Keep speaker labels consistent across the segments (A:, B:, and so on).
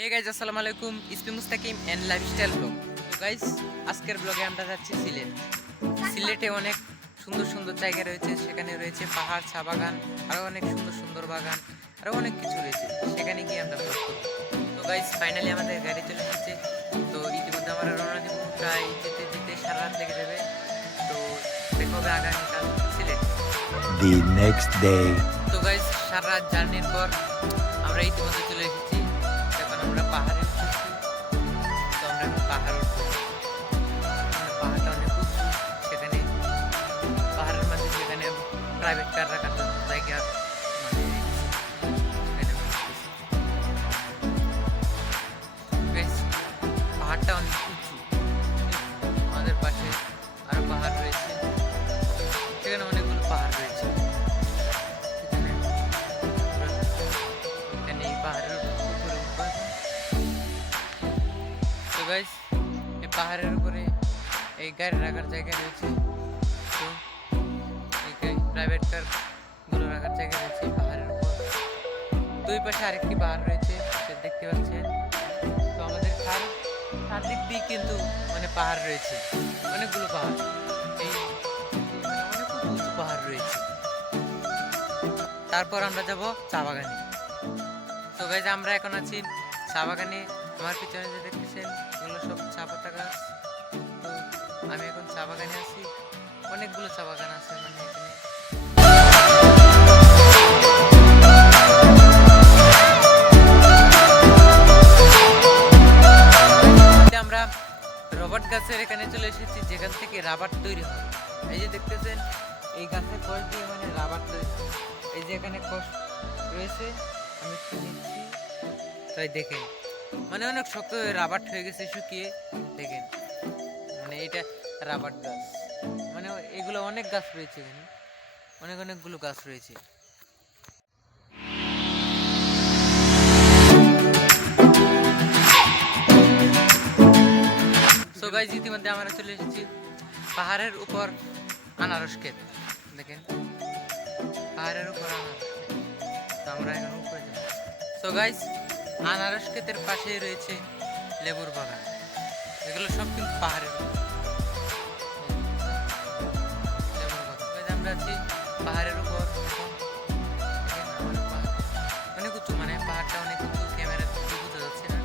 A: Hey guys আসসালামু আলাইকুম ইসমি মুস্তাকিম এন্ড লাইফস্টাইল ব্লগ তো গাইজ আজকের ব্লগে আমরা যাচ্ছি সিলেট। সিলেটে অনেক সুন্দর সুন্দর জায়গা রয়েছে। সেখানে রয়েছে পাহাড় চা বাগান আরও অনেক সুন্দর সুন্দর বাগান আরও অনেক কিছু রয়েছে। সেখানে গিয়ে আমরা ব্লগ করব। তো গাইজ ফাইনালি আমাদের গাড়ি চলে এসেছে। তো ইতিমধ্যে আমরা রওনা দেবো প্রায় যেতে যেতে সারা রাত লেগে যাবে। তো দেখা হবে আগামীকাল সিলেট।
B: The next day.
A: তো গাইজ সারা রাত জার্নির পর আমরা ইতিমধ্যে চলে এসেছি। আমরা পাহাড়ে তো আমরা পাহাড় উঠবো পাহাড়ের মাঝে সেখানে প্রাইভেট কার রাখার পাহাড়ের উপরে এই গাড়ি রাখার জায়গা রয়েছে। তো এই প্রাইভেট কারগুলো রাখার জায়গা রয়েছে পাহাড়ের উপর। দুই পাশে আরেকটি পাহাড় রয়েছে, সে দেখতে পাচ্ছেন। তো আমাদের চার চারদিক দিয়ে কিন্তু মানে পাহাড় রয়েছে। অনেকগুলো পাহাড়। এই অনেক উঁচু উঁচু পাহাড় রয়েছে। তারপর আমরা যাব চা বাগানে। তো গাইজ আমরা এখন আছি চা বাগানে। আমার পিছনে যে দেখতেছেন চা বাগানে আছি। অনেকগুলো চা বাগান আছে মানে আমরা রবার্ট গাছের এখানে চলে এসেছি, যেখান থেকে রাবার তৈরি হয়। এই যে দেখতেছেন, এই গাছের কষ দিয়ে মানে রাবার তৈরি এই যে এখানে কষ রয়েছে, আমি একটু নিচ্ছি তাই দেখেন মানে অনেক শক্ত রাবার হয়ে গেছে, শুকিয়ে দেখেন। মানে এটা রাবার গাছ মানে এগুলো অনেক গাছ রয়েছে এখানে। অনেক অনেকগুলো গাছ রয়েছে। সো ইতিমধ্যে আমরা চলে এসেছি পাহাড়ের উপর আনারস ক্ষেত। দেখেন, পাহাড়ের উপর আনারস তো আমরা এখন উপরে যাব। সো গাইজ আনারস ক্ষেতের পাশেই রয়েছে লেবুর বাগান। এগুলো সব কিন্তু পাহাড়ের উপর। Guys, পাহাড়ের উপর। অনেক উঁচু মানে পাহাড়টা অনেক উঁচু ক্যামেরা বোঝা যাচ্ছে না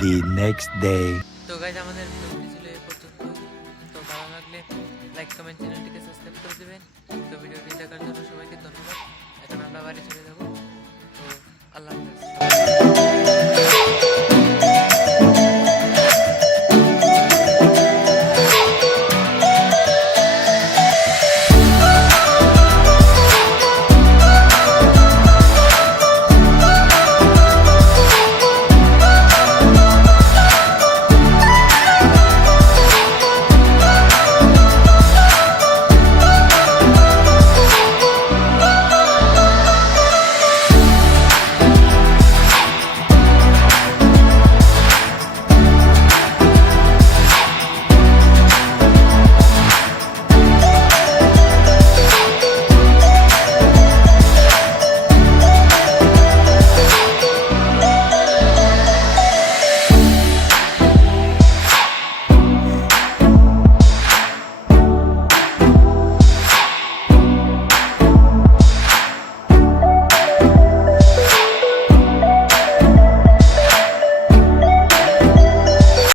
B: The next day.
A: তো গাইজ আমাদের ভিডিওটি ছিল এ পর্যন্ত তো ভালো লাগলে লাইক কমেন্ট চ্যানেলটিকে সাবস্ক্রাইব করে দেবেন তো ভিডিওটি দেখার জন্য সবাইকে ধন্যবাদ এখন আমরা বাড়ি চলে যাব। তো আল্লাহ